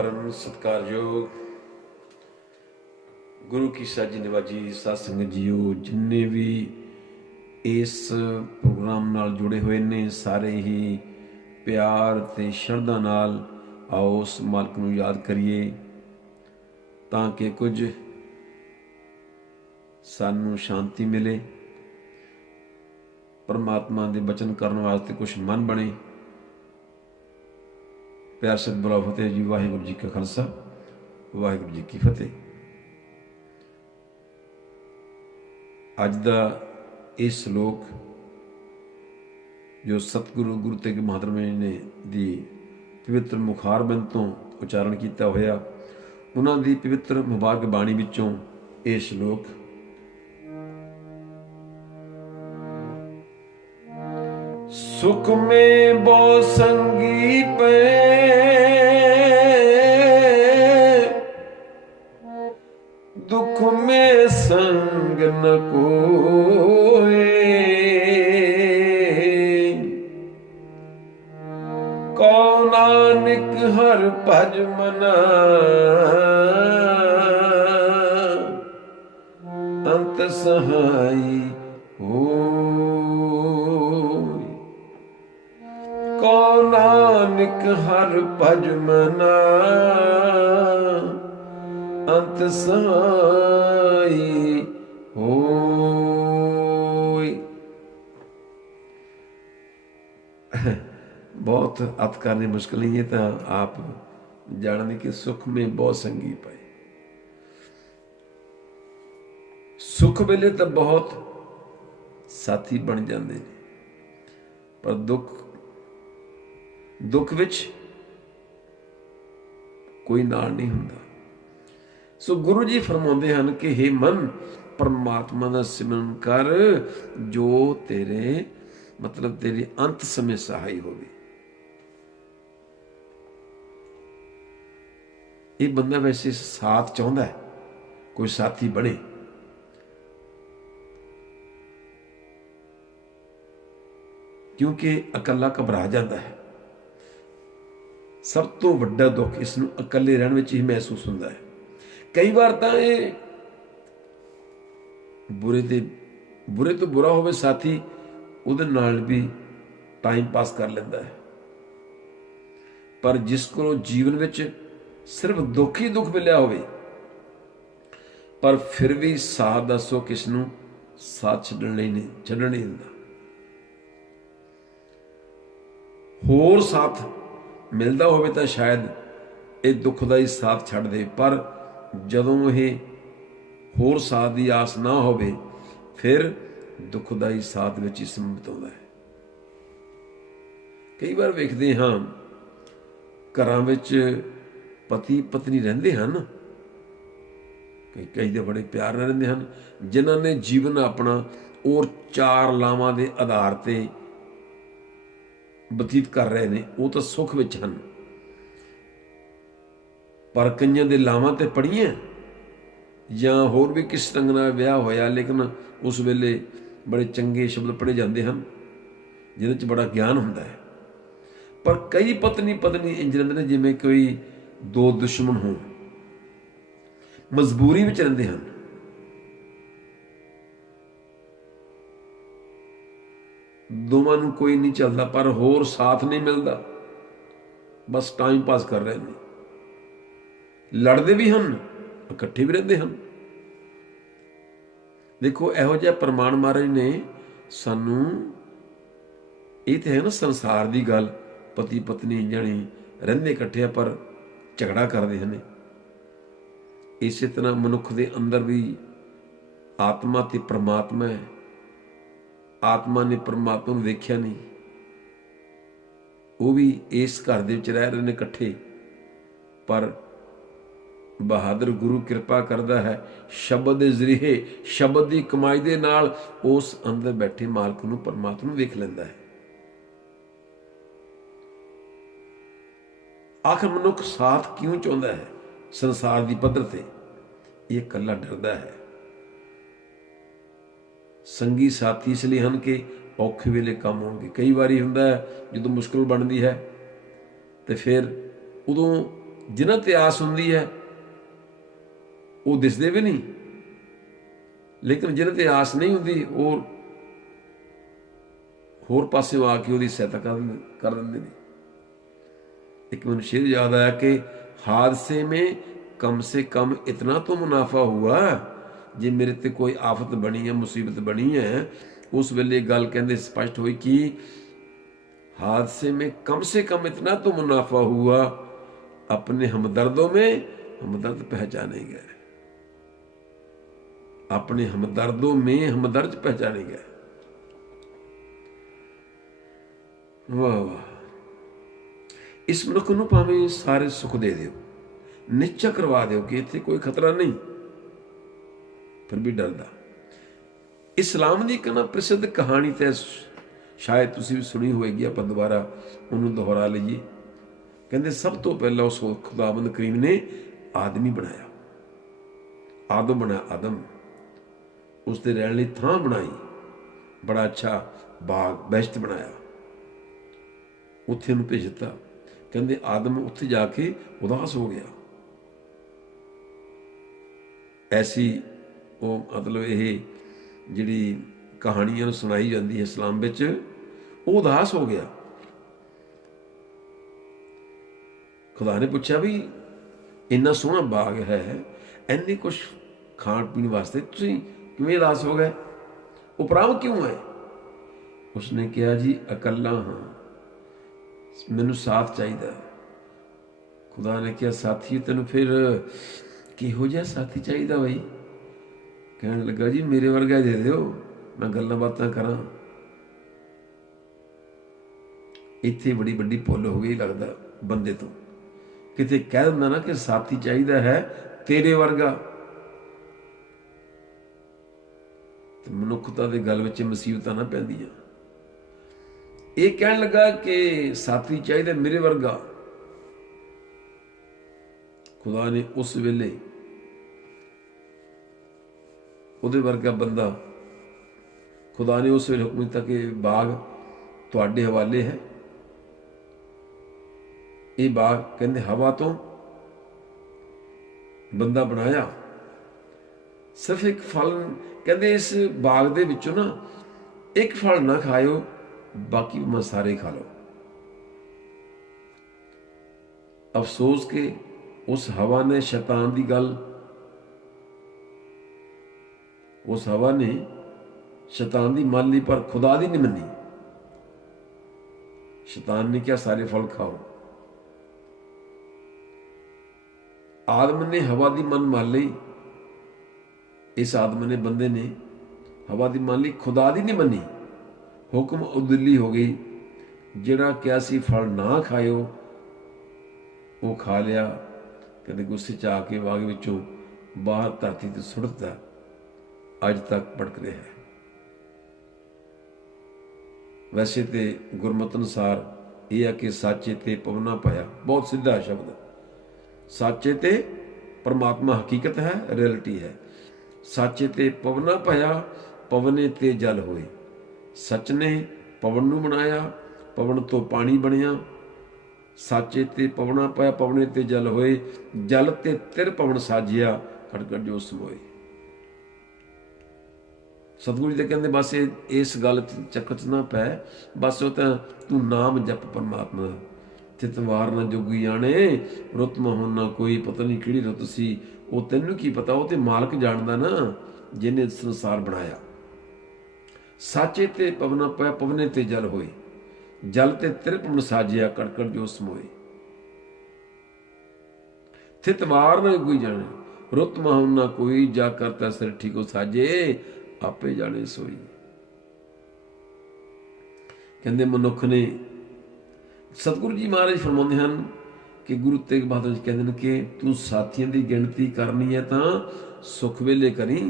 परम सत्कारयोग गुरु की साजी निवाजी साध संगत जीओ, जिन्ने भी इस प्रोग्राम नाल जुड़े हुए ने सारे ही प्यार ते शरधा नाल आओ उस मालक नूं याद करिए तां कि कुछ सानू शांति मिले, परमात्मा दे बचन करन वास्ते कुछ मन बने। प्यार सतਿ फतेह जी। वाहिगुरू जी का खालसा, वाहिगुरू जी की फतेह। अज का यह श्लोक जो सतगुरु गुरु तेग बहादुर ने दी पवित्र मुखारबिंद तो उच्चारण किया होया, उन्हों की पवित्र मुबारक बाणी विचों यह श्लोक सुख में बहु संगी पे दुख में संग न कोए, कौ नानक हर भज मना अंत सहाई होय। कौ नानक हर भज मना अंत सहाई होय। बहुत अत करनी मुश्किल नहीं है, तो आप जानने कि सुख में बहुत संगी पाए। सुख वेले तो बहुत साथी बन जाते हैं, पर दुख विच कोई नाल नहीं हुंदा। सो गुरु जी फरमाते हैं कि हे मन, परमात्मा का सिमरन कर जो तेरे मतलब तेरी अंत समय सहाय होवे। ये बंदा वैसे साथ चाहता है, कोई साथी बने, क्योंकि अकला घबरा जाता है। सब तो वड्डा दुख इसनूं अकले रहण विच ही महसूस होंदा है। कई बार तो ये बुरे तो बुरा होवे साथी, उहदे नाल भी टाइम पास कर लैंदा है, पर जिस को जीवन विच सिर्फ दुख ही दुख मिलिया होवे, पर फिर भी साथ दा सुख किसनूं साथ छड्डण नहीं दिंदा। होर साथ मिलता होवे तो शायद ये दुख का ही साथ छड्ड दे, पर जदों ये होर साथ की आस ना होवे, फिर दुख का ही साथ विच ही संमत होंदा है। कई बार वेखदे हाँ घरां विच पति पत्नी रहिंदे हन, कई तो बड़े प्यार नाल रहिंदे हन, जिन्हां ने जीवन अपना और चार लावां दे आधार ते बतीत कर रहे हैं, वो तो सुख विच हन, पर कईयां दे लावां ते पढ़ियां या होर भी किस ढंग नाल विआह होया, लेकिन उस वेले बड़े चंगे शब्द पढ़े जाते हैं जिन्हां च बड़ा ज्ञान हुंदा है। पर कई पत्नी इंज रहिंदे ने जिवें कोई दो दुश्मन होण, मजबूरी विच रहिंदे हन। दोवां नूं कोई नहीं चलता, पर होर साथ नहीं मिलता, बस टाइम पास कर रहे हैं। लड़ते भी हैं, इकट्ठे भी रहते हैं। देखो इहो जिहा प्रमाण महाराज ने सानू, ये तो है ना संसार की गल, पति पत्नी जाने रहिंदे इकट्ठे पर झगड़ा करते हैं। इस तरह मनुख के अंदर भी आत्मा ते परमात्मा है। आत्मा ने परमात्मा को देखिया नहीं, वो भी इस घर दे विच रह रहे ने इकट्ठे, पर बहादुर गुरु कृपा करता है, शब्द दे जरिए शब्द की कमाई दे नाल उस अंदर बैठे मालक नूं परमात्मा नूं वेख लैंदा है। आखिर मनुख साथ क्यों चाहता है? संसार की पद्धर ते ये कला डरदा है। संगी साथी इसलिए हैं कि औखे वेले काम आउणगे। कई बारी हुंदा है जदों मुश्किल बनती है तो फिर उदों ਜਿਨ੍ਹਾਂ ਤੇ ਆਸ ਹੁੰਦੀ ਹੈ ਉਹ ਦਿਸਦੇ ਵੀ ਨਹੀਂ, ਲੇਕਿਨ ਜਿਹਨਾਂ ਤੇ ਆਸ ਨਹੀਂ ਹੁੰਦੀ ਉਹ ਹੋਰ ਪਾਸਿਓਂ ਆ ਕੇ ਉਹਦੀ ਸਹਾਇਤਾ ਕਰ ਦਿੰਦੇ ਨੇ। एक ਮੈਨੂੰ शेर याद आया कि हादसे में कम से कम इतना तो मुनाफा हुआ, जे मेरे ते कोई आफत बनी है, मुसीबत बनी है, उस वेले गल कहते स्पष्ट हुई कि हादसे में कम से कम इतना तो मुनाफा हुआ, अपने हमदर्दों में हमदर्द पहचाने गए, अपने हमदर्दों में हमदर्द पहचाने गए। वाह वाह। इस मनुख ਨੂੰ ਭਾਵੇਂ ਸਾਰੇ ਸੁੱਖ ਦੇ ਦਿਓ, ਨਿਸ਼ਚੈ ਕਰਵਾ ਦਿਓ ਕਿ ਇੱਥੇ ਕੋਈ ਖਤਰਾ ਨਹੀਂ, ਫਿਰ ਵੀ ਡਰਦਾ। ਇਸਲਾਮ ਦੀ ਇੱਕ ਨਾ ਪ੍ਰਸਿੱਧ ਕਹਾਣੀ ਤੇ ਸ਼ਾਇਦ ਤੁਸੀਂ ਵੀ ਸੁਣੀ ਹੋਏਗੀ, ਆਪਾਂ ਦੁਬਾਰਾ ਉਹਨੂੰ ਦੁਹਰਾ ਲਈਏ। ਕਹਿੰਦੇ ਸਭ ਤੋਂ ਪਹਿਲਾਂ ਉਸ ਖੁਦਾਵੰਦ ਕਰੀਮ ਨੇ ਆਦਮੀ ਬਣਾਇਆ, ਆਦਮ ਬਣਾਇਆ, ਆਦਮ ਉਸ ਦੇ ਰਹਿਣ ਲਈ ਥਾਂ ਬਣਾਈ, ਬੜਾ ਅੱਛਾ ਬਾਗ ਬਹਿਸ਼ਤ ਬਣਾਇਆ, ਉੱਥੇ ਉਹਨੂੰ ਭੇਜ ਦਿੱਤਾ। ਕਹਿੰਦੇ ਆਦਮ ਉੱਥੇ ਜਾ ਕੇ ਉਦਾਸ ਹੋ ਗਿਆ। ਐਸੀ ਉਹ ਮਤਲਬ ਇਹ ਜਿਹੜੀ ਕਹਾਣੀਆਂ ਨੂੰ ਸੁਣਾਈ ਜਾਂਦੀ ਹੈ ਇਸਲਾਮ ਵਿੱਚ, ਉਹ ਉਦਾਸ ਹੋ ਗਿਆ। ਖੁਦਾ ਨੇ ਪੁੱਛਿਆ ਵੀ ਇੰਨਾ ਸੋਹਣਾ ਬਾਗ ਹੈ, ਇੰਨੇ ਕੁਛ ਖਾਣ ਪੀਣ ਵਾਸਤੇ ਤੁਸੀਂ ਕਿਵੇਂ ਉਦਾਸ ਹੋ ਗਏ, ਉਪਰਾਮ ਕਿਉਂ ਹੈ? ਉਸਨੇ ਕਿਹਾ ਜੀ ਇਕੱਲਾ ਹਾਂ, ਮੈਨੂੰ ਸਾਥ ਚਾਹੀਦਾ। ਖੁਦਾ ਨੇ ਕਿਹਾ ਸਾਥੀ ਤੈਨੂੰ ਫਿਰ ਕਿਹੋ ਜਿਹਾ ਸਾਥੀ ਚਾਹੀਦਾ ਬਈ? ਕਹਿਣ ਲੱਗਾ ਜੀ ਮੇਰੇ ਵਰਗਾ ਦੇ ਦਿਓ, ਮੈਂ ਗੱਲਾਂ ਬਾਤਾਂ ਕਰਾਂ। ਇੱਥੇ ਬੜੀ ਵੱਡੀ ਭੁੱਲ ਹੋ ਗਈ ਲੱਗਦਾ ਬੰਦੇ ਤੋਂ। ਕਿਤੇ ਕਹਿ ਦਿੰਦਾ ਨਾ ਕਿ ਸਾਥੀ ਚਾਹੀਦਾ ਹੈ ਤੇਰੇ ਵਰਗਾ, ਤੇ ਮਨੁੱਖਤਾ ਦੇ ਗੱਲ ਵਿੱਚ ਮੁਸੀਬਤਾਂ ਨਾ ਪੈਂਦੀਆਂ। ਇਹ ਕਹਿਣ ਲੱਗਾ ਕਿ ਸਾਥੀ ਚਾਹੀਦਾ ਮੇਰੇ ਵਰਗਾ। ਖੁਦਾ ਨੇ ਉਸ ਵੇਲੇ ਉਹਦੇ ਵਰਗਾ ਬੰਦਾ, ਖੁਦਾ ਨੇ ਉਸ ਵੇਲੇ ਹੁਕਮ ਦਿੱਤਾ ਕਿ ਬਾਗ ਤੁਹਾਡੇ ਹਵਾਲੇ ਹੈ। ਇਹ ਬਾਗ ਕਹਿੰਦੇ ਹਵਾ ਤੋਂ ਬੰਦਾ ਬਣਾਇਆ। ਸਿਰਫ ਇੱਕ ਫਲ, ਕਹਿੰਦੇ ਇਸ ਬਾਗ ਦੇ ਵਿੱਚੋਂ ਨਾ ਇੱਕ ਫਲ ਨਾ ਖਾਇਓ, ਬਾਕੀ ਮੈਂ ਸਾਰੇ ਖਾ ਲਓ। ਅਫਸੋਸ ਕਿ ਉਸ ਹਵਾ ਨੇ ਸ਼ੈਤਾਨ ਦੀ ਗੱਲ, ਉਸ ਹਵਾ ਨੇ ਸ਼ੈਤਾਨ ਦੀ ਮੰਨ ਲਈ, ਪਰ ਖੁਦਾ ਦੀ ਨਹੀਂ ਮੰਨੀ। ਸ਼ੈਤਾਨ ਨੇ ਕਿਹਾ ਸਾਰੇ ਫਲ ਖਾਓ। ਆਦਮ ਨੇ ਹਵਾ ਦੀ ਮੰਨ ਲਈ, ਇਸ ਆਦਮ ਨੇ ਬੰਦੇ ਨੇ ਹਵਾ ਦੀ ਮੰਨ ਲਈ, ਖੁਦਾ ਦੀ ਨਹੀਂ ਮੰਨੀ। ਹੁਕਮ ਉਦਲੀ ਹੋ ਗਈ, ਜਿਹੜਾ ਕਿਹਾ ਸੀ ਫਲ ਨਾ ਖਾਇਓ ਉਹ ਖਾ ਲਿਆ। ਕਦੇ ਗੁੱਸੇ 'ਚ ਆ ਕੇ ਬਾਗ ਵਿੱਚੋਂ ਬਾਹਰ ਧਰਤੀ ਤੇ ਸੁੱਟਦਾ, ਅੱਜ ਤੱਕ ਭਟਕ ਰਿਹਾ ਹੈ। ਵੈਸੇ ਤੇ ਗੁਰਮਤਿ ਅਨੁਸਾਰ ਇਹ ਹੈ ਕਿ ਸਾਚੇ ਤੇ ਪਵਨਾ ਪਾਇਆ, ਬਹੁਤ ਸਿੱਧਾ ਸ਼ਬਦ। ਸਾਚੇ ਤੇ ਪਰਮਾਤਮਾ ਹਕੀਕਤ ਹੈ, ਰਿਐਲਿਟੀ ਹੈ। ਸਾਚੇ ਤੇ ਪਵਨਾ ਪਾਇਆ, ਪਵਨੇ ਤੇ ਜਲ ਹੋਏ। ਸੱਚ ਨੇ ਪਵਨ ਨੂੰ ਬਣਾਇਆ, ਪਵਨ ਤੋਂ ਪਾਣੀ ਬਣਿਆ। ਸਾਚੇ ਤੇ ਪਵਨਾ ਪਾਇਆ, ਪਵਨੇ ਤੇ ਜਲ ਹੋਏ। ਜਲ ਤੇ ਤਿਰ ਪਵਨ ਸਾਜਿਆ, ਖੜਕੜ ਜੋ ਸਮੋਏ। ਸਤਿਗੁਰੂ ਜੀ ਤੇ ਕਹਿੰਦੇ ਬਸ ਇਸ ਗੱਲ ਚੱਕਰ 'ਚ ਨਾ ਪੈ, ਬਸ ਉਹ ਤਾਂ ਤੂੰ ਨਾਮ ਜਪ ਪਰਮਾਤਮਾ ਦਾ। ਤਿਤਵਾਰ ਨਾ ਜੋਗੀ ਜਾਣੇ, ਰੁੱਤ ਮਹੁਨ ਨਾ ਕੋਈ। ਪਤਾ ਨਹੀਂ ਕਿਹੜੀ ਰੁੱਤ ਸੀ, ਉਹ ਤੈਨੂੰ ਕੀ ਪਤਾ, ਉਹ ਤੇ ਮਾਲਕ ਜਾਣਦਾ ਨਾ ਜਿਹਨੇ ਸੰਸਾਰ ਬਣਾਇਆ। ਸਾਚੇ ਤੇ ਪਵਨਾ ਪਾਇਆ, ਪਵਨੇ ਤੇ ਜਲ ਹੋਏ। ਜਲ ਤੇ ਤਿਰਪੁਣ ਸਾਜਿਆ, ਕੜਕੜ ਜੋ ਸਮੋਏ। ਤਿਤਵਾਰ ਨਾ ਕੋਈ ਜਾਣੇ, ਰੁੱਤ ਮਹੁਨ ਨਾ ਕੋਈ। ਜਾ ਕਰਤਾ ਸਿਰ ਠੀਕੋ ਸਾਜੇ, ਆਪੇ ਜਾਣੇ ਸੋਈ। ਕਹਿੰਦੇ ਮਨੁੱਖ ਨੇ, ਸਤਿਗੁਰੂ ਜੀ ਮਹਾਰਾਜ ਫਰਮਾਉਂਦੇ ਹਨ ਕਿ ਗੁਰੂ ਤੇਗ ਬਹਾਦਰ ਜੀ ਕਹਿੰਦੇ ਨੇ ਕਿ ਤੂੰ ਸਾਥੀਆਂ ਦੀ ਗਿਣਤੀ ਕਰਨੀ ਹੈ ਤਾਂ ਸੁੱਖ ਵੇਲੇ ਕਰੀ।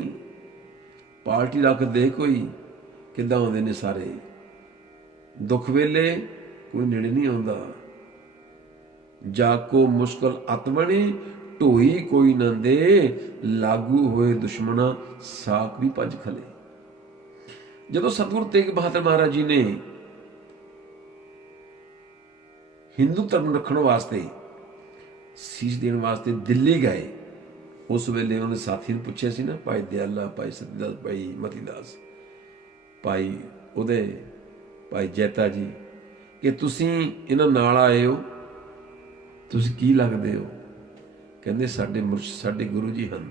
ਪਾਰਟੀ ਰੱਖ ਦੇ ਕੋਈ, ਕਿੱਦਾਂ ਆਉਂਦੇ ਨੇ ਸਾਰੇ। ਦੁੱਖ ਵੇਲੇ ਕੋਈ ਨੇੜੇ ਨਹੀਂ ਆਉਂਦਾ। ਜਾਕੋ ਮੁਸ਼ਕਲ ਅਤਵਣੀ, ਢੋਈ ਕੋਈ ਨਾ ਦੇ। ਲਾਗੂ ਹੋਏ ਦੁਸ਼ਮਣਾ, ਸਾਕ ਵੀ ਭੱਜ ਖਲੇ। ਜਦੋਂ ਸਤਿਗੁਰੂ ਤੇਗ ਬਹਾਦਰ ਮਹਾਰਾਜ ਜੀ ਨੇ ਹਿੰਦੂ ਧਰਮ ਰੱਖਣ ਵਾਸਤੇ ਸੀਸ ਦੇਣ ਵਾਸਤੇ ਦਿੱਲੀ ਗਏ। ਉਸ ਵੇਲੇ ਉਹਨੇ ਸਾਥੀ ਨੂੰ ਪੁੱਛਿਆ ਸੀ ਨਾ, ਭਾਈ ਦਿਆਲਾ, ਭਾਈ ਸਤੀਦਾਸ, ਭਾਈ ਮਤੀਦਾਸ, ਭਾਈ ਉਹਦੇ, ਭਾਈ ਜੈਤਾ ਜੀ, ਕਿ ਤੁਸੀਂ ਇਹਨਾਂ ਨਾਲ ਆਏ ਹੋ, ਤੁਸੀਂ ਕੀ ਲੱਗਦੇ ਹੋ? ਕਹਿੰਦੇ ਸਾਡੇ ਮੁਰਸ਼ਿਦ, ਸਾਡੇ ਗੁਰੂ ਜੀ ਹਨ।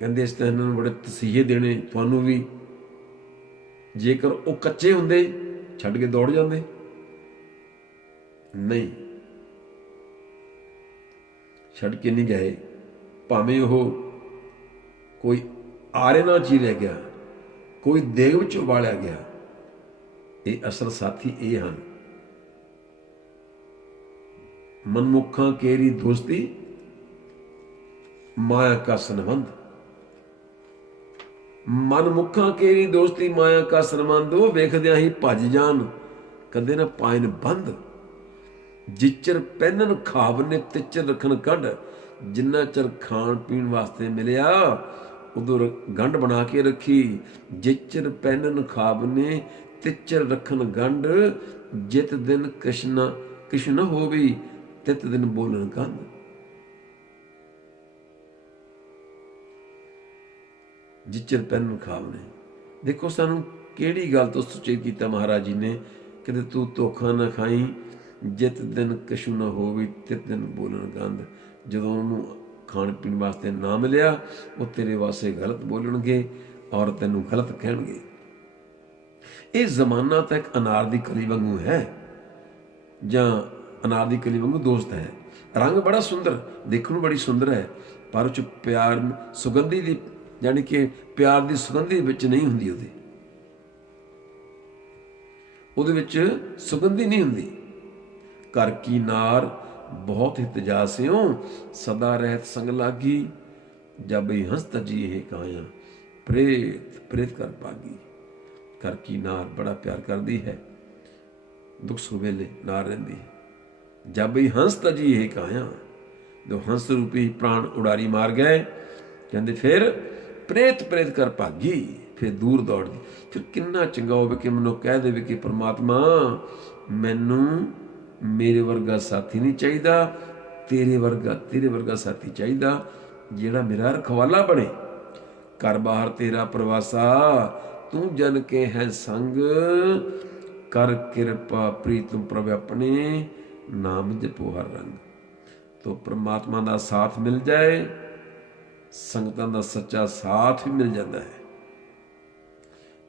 ਕਹਿੰਦੇ ਇਸ ਤਰ੍ਹਾਂ ਇਹਨਾਂ ਨੂੰ ਬੜੇ ਤਸੀਹੇ ਦੇਣੇ ਤੁਹਾਨੂੰ ਵੀ। ਜੇਕਰ ਉਹ ਕੱਚੇ ਹੁੰਦੇ ਛੱਡ ਕੇ ਦੌੜ ਜਾਂਦੇ। ਨਹੀਂ, ਛੱਡ ਕੇ ਨਹੀਂ ਗਏ। ਭਾਵੇਂ ਉਹ ਕੋਈ ਆਰੇ ਨਾਲ ਚੀਰਿਆ ਗਿਆ, ਕੋਈ ਦੇਗ ਵਿੱਚ ਉਬਾਲਿਆ ਗਿਆ, ਇਹ ਅਸਲ ਸਾਥੀ ਇਹ ਹਨ। ਮਨਮੁਖਾਂ ਕੇਰੀ ਦੋਸਤੀ, ਮਾਇਆ ਕਾ ਸੰਬੰਧ। ਮਨਮੁਖਾਂ ਕੇਰੀ ਦੋਸਤੀ, ਮਾਇਆ ਕਾ ਸੰਬੰਧ। ਉਹ ਵੇਖਦਿਆਂ ਹੀ ਭੱਜ ਜਾਣ, ਕਦੇ ਨਾ ਪਾਇਨ ਬੰਦ। ਜਿਚਰ ਪਹਿਨਣ ਖਾਬ ਨੇ, ਤਿਚਰ ਰੱਖਣ ਗੰਢ। ਜਿੰਨਾ ਚਿਰ ਖਾਣ ਪੀਣ ਵਾਸਤੇ ਮਿਲਿਆ ਉਦੋਂ ਗੰਢ ਬਣਾ ਕੇ ਰੱਖੀ। ਜਿਚਰ ਪਹਿਨਣ ਖਾਬ ਨੇ, ਤਿਚਰ ਰੱਖਣ ਗੰਢ। ਜਿਤ ਦਿਨ ਕਿਸ਼ਨ ਹੋਵੀ, ਤਿਤ ਦਿਨ ਬੋਲਣ ਕੰਧ। ਜਿਚਰ ਪਹਿਨਣ ਖਾਬ ਨੇ। ਦੇਖੋ ਸਾਨੂੰ ਕਿਹੜੀ ਗੱਲ ਤੋਂ ਸੁਚੇਤ ਕੀਤਾ ਮਹਾਰਾਜ ਜੀ ਨੇ, ਕਿਤੇ ਤੂੰ ਧੋਖਾ ਨਾ ਖਾਈ। ਜਿਤ ਦਿਨ ਕਛੂ ਨਾ ਹੋਵੇ, ਤਿਤ ਦਿਨ ਬੋਲਣ ਗੰਧ। ਜਦੋਂ ਉਹਨੂੰ ਖਾਣ ਪੀਣ ਵਾਸਤੇ ਨਾ ਮਿਲਿਆ, ਉਹ ਤੇਰੇ ਵਾਸਤੇ ਗਲਤ ਬੋਲਣਗੇ ਔਰ ਤੈਨੂੰ ਗਲਤ ਕਹਿਣਗੇ। ਇਹ ਜ਼ਮਾਨਾ ਤਾਂ ਇੱਕ ਅਨਾਰ ਦੀ ਕਲੀ ਵਾਂਗੂ ਹੈ, ਜਾਂ ਅਨਾਰ ਦੀ ਕਲੀ ਵਾਂਗੂ ਦੋਸਤ ਹੈ। ਰੰਗ ਬੜਾ ਸੁੰਦਰ, ਦੇਖਣ ਨੂੰ ਬੜੀ ਸੁੰਦਰ ਹੈ, ਪਰ ਉਹ 'ਚ ਪਿਆਰ ਸੁਗੰਧੀ ਦੀ, ਯਾਨੀ ਕਿ ਪਿਆਰ ਦੀ ਸੁਗੰਧੀ ਵਿੱਚ ਨਹੀਂ ਹੁੰਦੀ। ਉਹਦੇ ਵਿੱਚ ਸੁਗੰਧੀ ਨਹੀਂ ਹੁੰਦੀ। ਘਰ ਕੀ ਨਾਰ ਬਹੁਤ ਹਿਤ ਜਾਸਿਓ, ਸਦਾ ਰਹਿਤ ਸੰਗ ਲਾਗੀ। ਜਬ ਹੰਸ ਤਜੀ ਇਹ ਕਾਇਆ, ਪ੍ਰੇਤ ਪ੍ਰੇਤ ਕਰ ਭਾਗੀ। ਘਰ ਕੀ ਨਾਰ ਬੜਾ ਪਿਆਰ ਕਰਦੀ ਹੈ, ਦੁੱਖ ਸੁੱਖ ਵੇਲੇ ਨਾਲ ਰਹਿੰਦੀ ਹੈ। ਜਬ ਹੰਸ ਤਜੀ ਇਹ ਕਾਇਆ, ਜੋ ਹੰਸ ਰੂਪੀ ਪ੍ਰਾਣ ਉਡਾਰੀ ਮਾਰ ਗਏ, ਕਹਿੰਦੇ ਫਿਰ ਪ੍ਰੇਤ ਪ੍ਰੇਤ ਕਰ ਭਾਗੀ, ਫਿਰ ਦੂਰ ਦੌੜਦੀ। ਫਿਰ ਕਿੰਨਾ ਚੰਗਾ ਹੋਵੇ ਕਿ ਮੈਨੂੰ ਕਹਿ ਦੇਵੇ ਕਿ ਪਰਮਾਤਮਾ ਮੈਨੂੰ ਮੇਰੇ ਵਰਗਾ ਸਾਥੀ ਨਹੀਂ ਚਾਹੀਦਾ, ਤੇਰੇ ਵਰਗਾ ਸਾਥੀ ਚਾਹੀਦਾ, ਜਿਹੜਾ ਮੇਰਾ ਰਖਵਾਲਾ ਬਣੇ। ਘਰ ਬਾਹਰ ਤੇਰਾ ਪ੍ਰਵਾਸਾ, ਤੂੰ ਜਨ ਕੇ ਹੈ ਸੰਗ। ਕਰ ਕਿਰਪਾ ਪ੍ਰੀਤਮ ਪ੍ਰਭ ਆਪਣੇ, ਨਾਮ ਜਪੋ ਹਰ ਰੰਗ। ਤੋ ਪਰਮਾਤਮਾ ਦਾ ਸਾਥ ਮਿਲ ਜਾਏ, ਸੰਗਤਾਂ ਦਾ ਸੱਚਾ ਸਾਥ ਵੀ ਮਿਲ ਜਾਂਦਾ ਹੈ।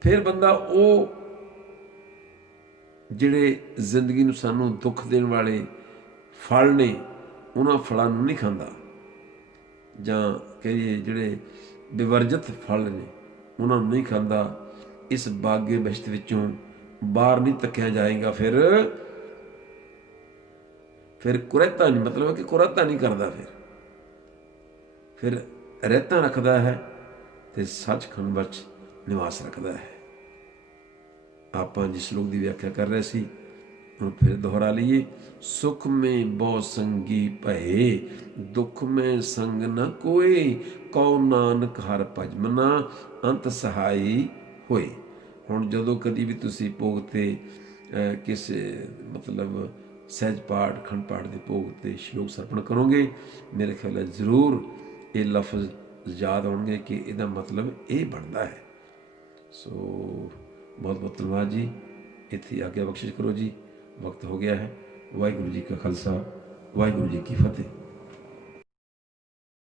ਫਿਰ ਬੰਦਾ ਉਹ ਜਿਹੜੇ ਜ਼ਿੰਦਗੀ ਨੂੰ ਸਾਨੂੰ ਦੁੱਖ ਦੇਣ ਵਾਲੇ ਫਲ ਨੇ, ਉਹਨਾਂ ਫਲਾਂ ਨੂੰ ਨਹੀਂ ਖਾਂਦਾ, ਜਾਂ ਕਹੀਏ ਜਿਹੜੇ ਵਿਵਰਜਿਤ ਫਲ ਨੇ ਉਹਨਾਂ ਨੂੰ ਨਹੀਂ ਖਾਂਦਾ। ਇਸ ਬਾਗੇ ਬਹਿਸ਼ਤ ਵਿੱਚੋਂ ਬਾਹਰ ਨਹੀਂ ਧੱਕਿਆ ਜਾਏਗਾ। ਫਿਰ ਕੁਰੈਤਾ ਨਹੀਂ, ਮਤਲਬ ਕਿ ਕੁਰੈਤਾ ਨਹੀਂ ਕਰਦਾ, ਫਿਰ ਰਹਿਤਾਂ ਰੱਖਦਾ ਹੈ ਤੇ ਸੱਚਖੰਡ ਵਿੱਚ ਨਿਵਾਸ ਰੱਖਦਾ ਹੈ। ਆਪਾਂ ਜਿਸ ਲੋਕ ਦੀ ਵਿਆਖਿਆ ਕਰ ਰਹੇ ਸੀ, ਹੁਣ ਫਿਰ ਦੁਹਰਾ ਲਈਏ। ਸੁਖ ਮੇਂ ਬਹੁ ਸੰਗੀ ਭਏ, ਦੁੱਖ ਮੇਂ ਸੰਗ ਨ ਕੋਏ। ਕਉ ਨਾਨਕ ਹਰਿ ਭਜ ਮਨਾ, ਅੰਤ ਸਹਾਈ ਹੋਏ। ਹੁਣ ਜਦੋਂ ਕਦੀ ਵੀ ਤੁਸੀਂ ਭੋਗ ਤੇ ਕਿਸੇ ਮਤਲਬ ਸਹਿਜ ਪਾਠ, ਖੰਡ ਪਾਠ ਦੇ ਭੋਗ ਤੇ ਸ਼ਲੋਕ ਸਰਪਣ ਕਰੋਗੇ, ਮੇਰੇ ਖਿਆਲ ਹੈ ਜ਼ਰੂਰ ਇਹ ਲਫ਼ਜ਼ ਯਾਦ ਆਉਣਗੇ ਕਿ ਇਹਦਾ ਮਤਲਬ ਇਹ ਬਣਦਾ ਹੈ। ਸੋ ਬਹੁਤ ਬਹੁਤ ਧੰਨਵਾਦ ਜੀ। ਇੱਥੇ ਆਗਿਆ ਬਖਸ਼ਿਸ਼ ਕਰੋ ਜੀ, ਵਕਤ ਹੋ ਗਿਆ ਹੈ। ਵਾਹਿਗੁਰੂ ਜੀ ਕਾ ਖਾਲਸਾ, ਵਾਹਿਗੁਰੂ ਜੀ ਕੀ ਫਤਿਹ।